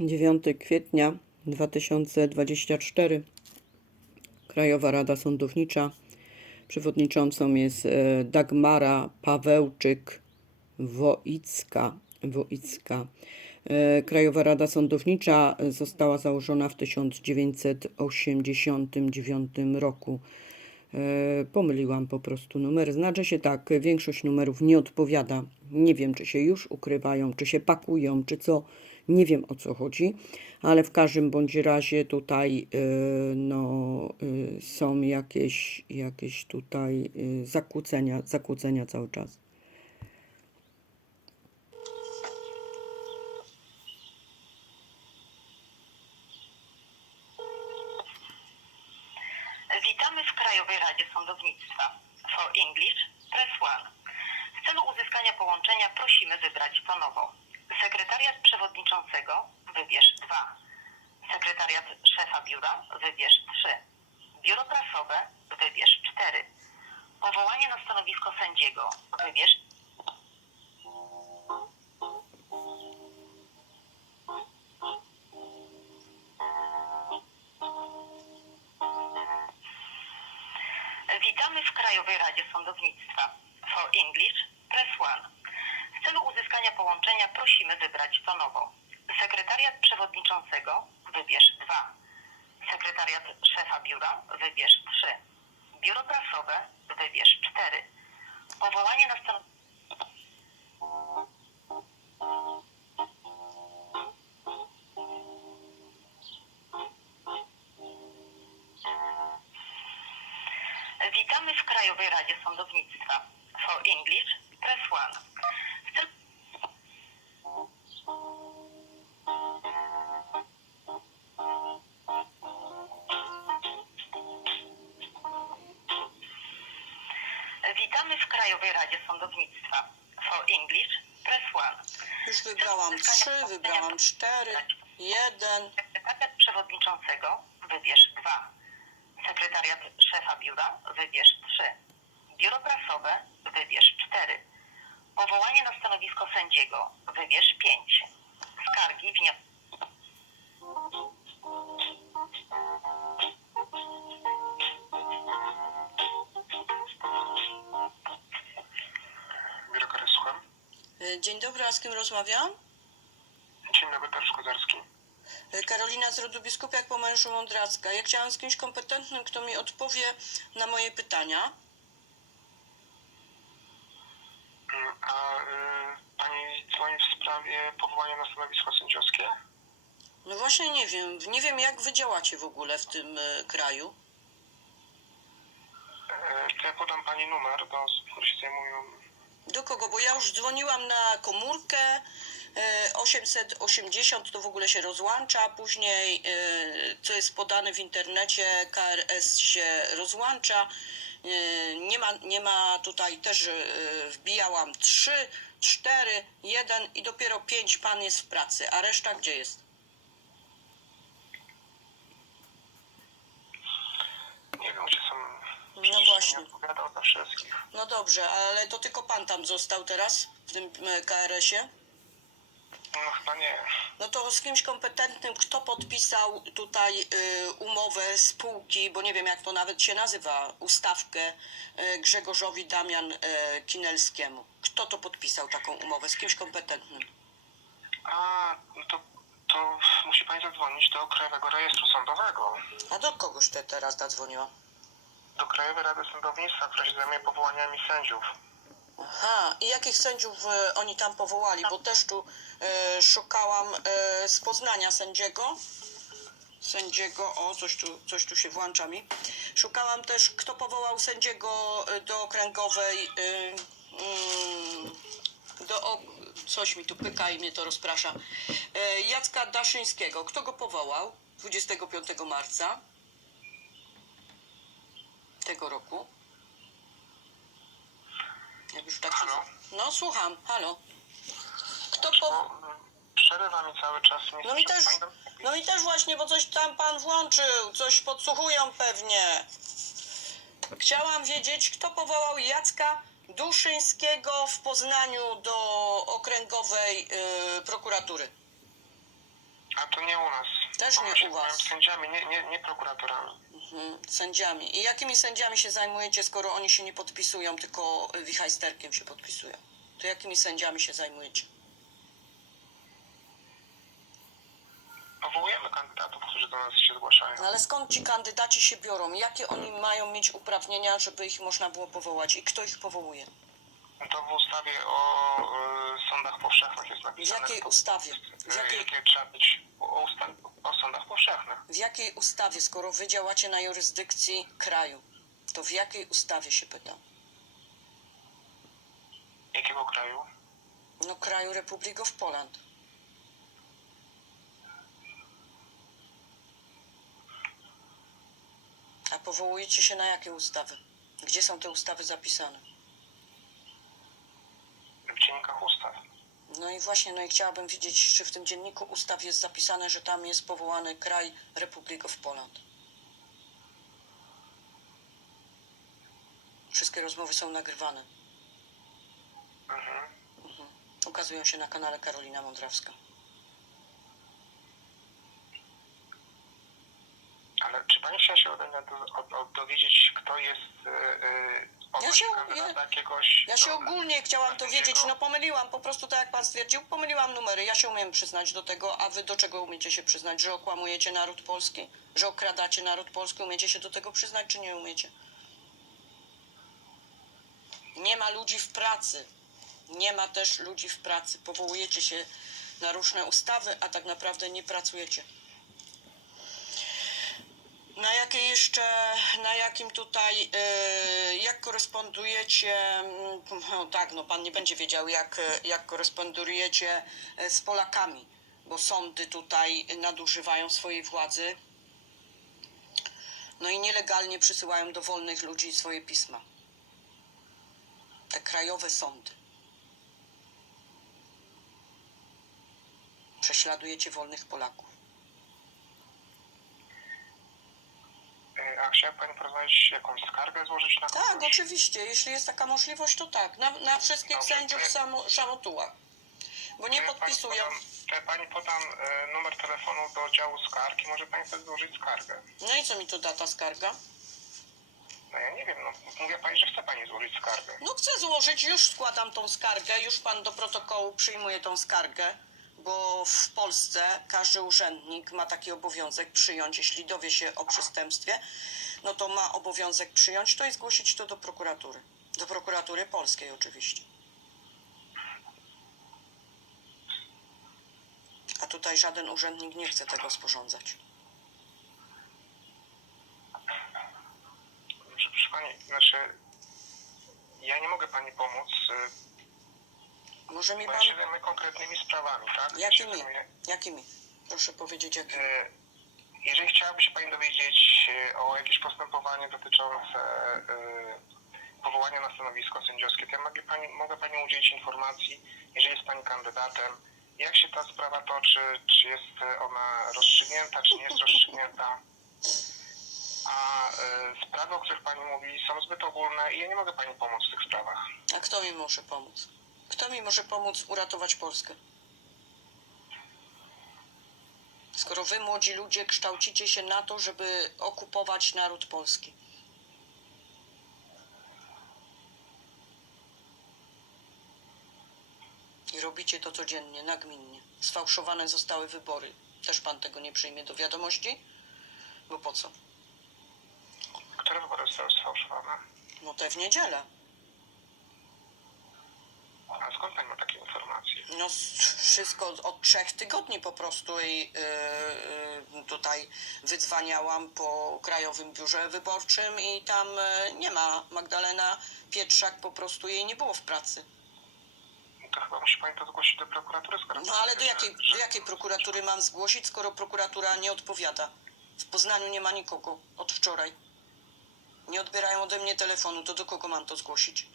9 kwietnia 2024 Krajowa Rada Sądownicza. Przewodniczącą jest e, Dagmara Pawełczyk-Woicka. Woicka. E, Krajowa Rada Sądownicza została założona w 1989 roku. E, Pomyliłam po prostu numer. Znaczy się tak, większość numerów nie odpowiada. Nie wiem, czy się już ukrywają, czy się pakują, czy co. Nie wiem o co chodzi, ale w każdym bądź razie tutaj e, no, e, są jakieś, jakieś tutaj e, zakłócenia, zakłócenia cały czas. Witamy w Krajowej Radzie Sądownictwa. For English, press 1. W celu uzyskania połączenia prosimy wybrać tonowo. Sekretariat przewodniczącego wybierz 2. Sekretariat szefa biura wybierz 3. Biuro prasowe wybierz 4. Powołanie na stanowisko sędziego wybierz Witamy w Krajowej Radzie Sądownictwa. For English, press 1. Uzyskania połączenia prosimy wybrać tonowo. Sekretariat przewodniczącego wybierz 2. Sekretariat szefa biura wybierz 3. Biuro prasowe wybierz 4. Powołanie na stanowisko... Witamy w Krajowej Radzie Sądownictwa. For English, press 1. Witamy w Krajowej Radzie Sądownictwa. For English, press 1. Już wybrałam 3, wybrałam 4, 1. Sekretariat przewodniczącego wybierz 2. Sekretariat szefa biura wybierz 3. Biuro prasowe wybierz 4. Powołanie na stanowisko sędziego wybierz 5. Skargi wnioski. Słucham. E, Dzień dobry, a z kim rozmawiam? Dzień dobry, Dariusz Kodarski. E, Karolina z rodu Biskupiak po mężu Mądracka. Ja chciałam z kimś kompetentnym, kto mi odpowie na moje pytania. Mm, A y, pani dzwoni w sprawie powołania na stanowisko sędziowskie? No właśnie nie wiem, nie wiem jak wy działacie w ogóle w tym e, kraju. Y, to ja podam pani numer do osób, które się zajmują. Do kogo? Bo ja już dzwoniłam na komórkę e, 880, to w ogóle się rozłącza, później e, co jest podane w internecie, KRS się rozłącza. E, Nie ma, nie ma tutaj też, e, wbijałam 3, 4, 1 i dopiero 5 pan jest w pracy, a reszta gdzie jest? Nie wiem, czy są. No właśnie. Nie odpowiadał za wszystkich. No dobrze, ale to tylko pan tam został teraz w tym e, KRS-ie? No chyba nie. No to z kimś kompetentnym, kto podpisał tutaj y, umowę spółki, bo nie wiem jak to nawet się nazywa, ustawkę y, Grzegorzowi Damian y, Kinelskiemu. Kto to podpisał taką umowę? Z kimś kompetentnym. A, no to, to musi pani zadzwonić do Krajowego Rejestru Sądowego. A do kogoś te teraz zadzwoniła? Do Krajowej Rady Sądownictwa, która się zajmuje powołaniami sędziów. Aha, i jakich sędziów y, oni tam powołali? Bo też tu y, szukałam y, z Poznania sędziego. Sędziego, o, coś tu, coś tu się włącza mi. Szukałam też, kto powołał sędziego do okręgowej. Mm, do, o, coś mi tu pyka i mnie to rozprasza. Y, Jacka Daszyńskiego. Kto go powołał 25 marca tego roku? Już. Halo? No słucham, halo. Kto po... No, przerywa mi cały czas. Nie No mi też, no i też właśnie, bo coś tam pan włączył, coś podsłuchują pewnie. Chciałam wiedzieć, kto powołał Jacka Duszyńskiego w Poznaniu do okręgowej y, prokuratury. A to nie u nas. Też Bo nie my się u was. zajmujemy Sędziami, nie, nie, nie prokuratorami. Mhm, sędziami. I jakimi sędziami się zajmujecie, skoro oni się nie podpisują, tylko wichajsterkiem się podpisują? To jakimi sędziami się zajmujecie? Powołujemy kandydatów, którzy do nas się zgłaszają. No ale skąd ci kandydaci się biorą? Jakie oni mają mieć uprawnienia, żeby ich można było powołać? I kto ich powołuje? To w ustawie o y, sądach powszechnych jest W napisane. jakiej ustawie? W y, jakiej, Jakie trzeba być o, usta- o sądach powszechnych. w jakiej ustawie, skoro wy działacie na jurysdykcji kraju, to w jakiej ustawie się pytam? Jakiego kraju? No kraju Republic of Poland. A powołujecie się na jakie ustawy? Gdzie są te ustawy zapisane? Dziennikach ustaw. No i właśnie, no i chciałabym wiedzieć, czy w tym dzienniku ustaw jest zapisane, że tam jest powołany kraj Republic of Poland. Wszystkie rozmowy są nagrywane. Mhm. Ukazują się na kanale Karolina Mądrawska. Ale czy pani chciała się ode mnie do, od, od, dowiedzieć, kto jest y, y, Ja się- ja- jakiegoś... Ja się ogólnie chciałam to wiedzieć, no pomyliłam, po prostu tak jak pan stwierdził, pomyliłam numery. Ja się umiem przyznać do tego, a wy do czego umiecie się przyznać? Że okłamujecie naród polski? Że okradacie naród polski? Umiecie się do tego przyznać, czy nie umiecie? Nie ma ludzi w pracy. Nie ma też ludzi w pracy. Powołujecie się na różne ustawy, a tak naprawdę nie pracujecie. Na jakiej jeszcze, na jakim tutaj, e, jak korespondujecie, no tak, no pan nie będzie wiedział, jak, jak korespondujecie e, z Polakami, bo sądy tutaj nadużywają swojej władzy, no i nielegalnie przysyłają do wolnych ludzi swoje pisma. Te krajowe sądy. Prześladujecie wolnych Polaków. Y, A chciała pani prowadzić jakąś skargę złożyć na Tak, kogoś? oczywiście. Jeśli jest taka możliwość, to tak. Na, na wszystkich Dobrze, sędziów to- samo. Bo nie To ja pani podpisują. podam- To ja pani podam y, numer telefonu do działu skarg i może pani wtedy złożyć skargę. No i co mi to da ta skarga? No ja nie wiem, no mówię pani, że chce pani złożyć skargę. No chcę złożyć, już składam tą skargę, już pan do protokołu przyjmuje tą skargę, bo w Polsce każdy urzędnik ma taki obowiązek przyjąć, jeśli dowie się o przestępstwie, no to ma obowiązek przyjąć to i zgłosić to do prokuratury. Do prokuratury polskiej oczywiście. A tutaj żaden urzędnik nie chce tego sporządzać. Proszę, proszę pani, znaczy ja nie mogę pani pomóc, y, Może mi bo pan... ja się zajmuję konkretnymi sprawami, tak? Jakimi? Jakimi? Proszę powiedzieć, jakimi. Y, Jeżeli chciałaby się Pani dowiedzieć o jakieś postępowanie dotyczące y, powołania na stanowisko sędziowskie, to ja mogę Pani, mogę pani udzielić informacji, jeżeli jest Pani kandydatem, jak się ta sprawa toczy, czy jest y, ona rozstrzygnięta, czy nie jest rozstrzygnięta. A y, sprawy, o których Pani mówi, są zbyt ogólne i ja nie mogę Pani pomóc w tych sprawach. A kto mi może pomóc? Kto mi może pomóc uratować Polskę? Skoro wy, młodzi ludzie, kształcicie się na to, żeby okupować naród polski. I robicie to codziennie, nagminnie. Sfałszowane zostały wybory. Też pan tego nie przyjmie do wiadomości? Bo po co? Które wybory zostały sfałszowane? No te w niedzielę. A skąd Pani ma takie informacje? No wszystko od, trzech tygodni po prostu i yy, tutaj wydzwaniałam po Krajowym Biurze Wyborczym i tam yy, nie ma Magdalena Pietrzak, po prostu jej nie było w pracy. To chyba musi Pani to zgłosić do prokuratury, skoro No ale do jakiej, że- do jakiej prokuratury mam zgłosić, skoro prokuratura nie odpowiada? W Poznaniu nie ma nikogo od wczoraj. Nie odbierają ode mnie telefonu, to do kogo mam to zgłosić?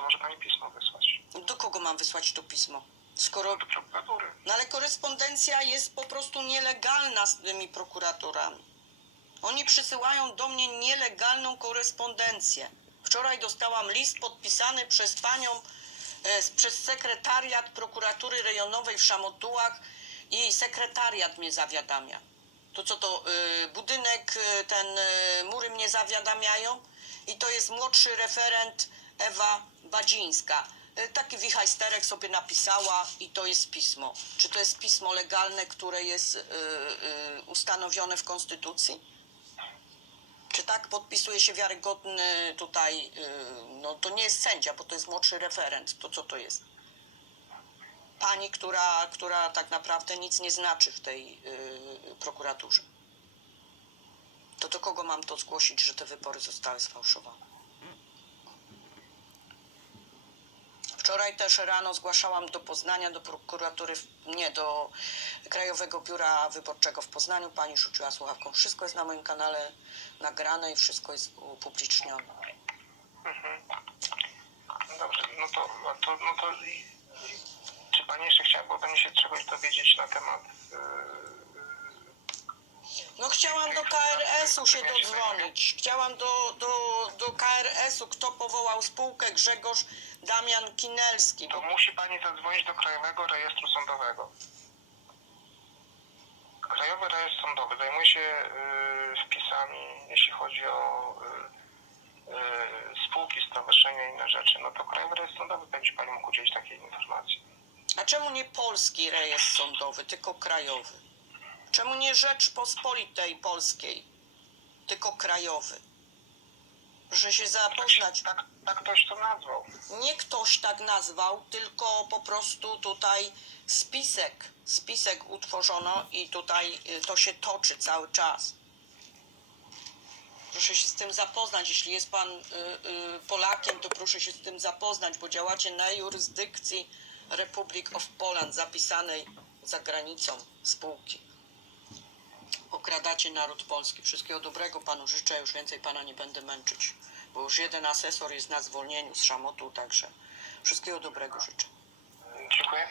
To może pani pismo wysłać. Do kogo mam wysłać to pismo? Skoro Do prokuratury. No ale korespondencja jest po prostu nielegalna z tymi prokuratorami. Oni przysyłają do mnie nielegalną korespondencję. Wczoraj dostałam list podpisany przez panią, e, przez sekretariat prokuratury rejonowej w Szamotułach, i sekretariat mnie zawiadamia. To co to, y, budynek, y, ten, y, mury mnie zawiadamiają i to jest młodszy referent Ewa Badzińska. Y, taki wichajsterek sobie napisała i to jest pismo. Czy to jest pismo legalne, które jest y, y, ustanowione w Konstytucji? Czy tak podpisuje się wiarygodny tutaj, no to nie jest sędzia, bo to jest młodszy referent, to co to jest? Pani, która, która tak naprawdę nic nie znaczy w tej prokuraturze. To do kogo mam to zgłosić, że te wybory zostały sfałszowane? Wczoraj też rano zgłaszałam do Poznania, do prokuratury, nie, do Krajowego Biura Wyborczego w Poznaniu. Pani rzuciła słuchawką. Wszystko jest na moim kanale nagrane i wszystko jest upublicznione. Mhm. Dobrze, no to, no to, no to czy Pani jeszcze chciałaby mnie się czegoś dowiedzieć na temat yy, No chciałam do KRS-u się dodzwonić. Chciałam do, do, do KRS-u, kto powołał spółkę Grzegorz Damian Kinelski. to Bo musi Pani zadzwonić do Krajowego Rejestru Sądowego. Krajowy Rejestr Sądowy zajmuje się yy, wpisami, jeśli chodzi o yy, yy, spółki, stowarzyszenia i inne rzeczy. No to Krajowy Rejestr Sądowy będzie Pani mógł udzielić takiej informacji. A czemu nie polski rejestr sądowy, tylko krajowy? Czemu nie Rzeczpospolitej Polskiej, tylko krajowy? Proszę się zapoznać. Tak, tak ktoś to nazwał. Nie ktoś tak nazwał, tylko po prostu tutaj spisek, spisek utworzono i tutaj y, to się toczy cały czas. Proszę się z tym zapoznać. Jeśli jest pan y, y, Polakiem, to proszę się z tym zapoznać, bo działacie na jurysdykcji Republic of Poland, zapisanej za granicą spółki. Okradacie naród polski. Wszystkiego dobrego panu życzę. Już więcej pana nie będę męczyć, bo już jeden asesor jest na zwolnieniu z szamotu, także wszystkiego dobrego życzę. Dziękuję.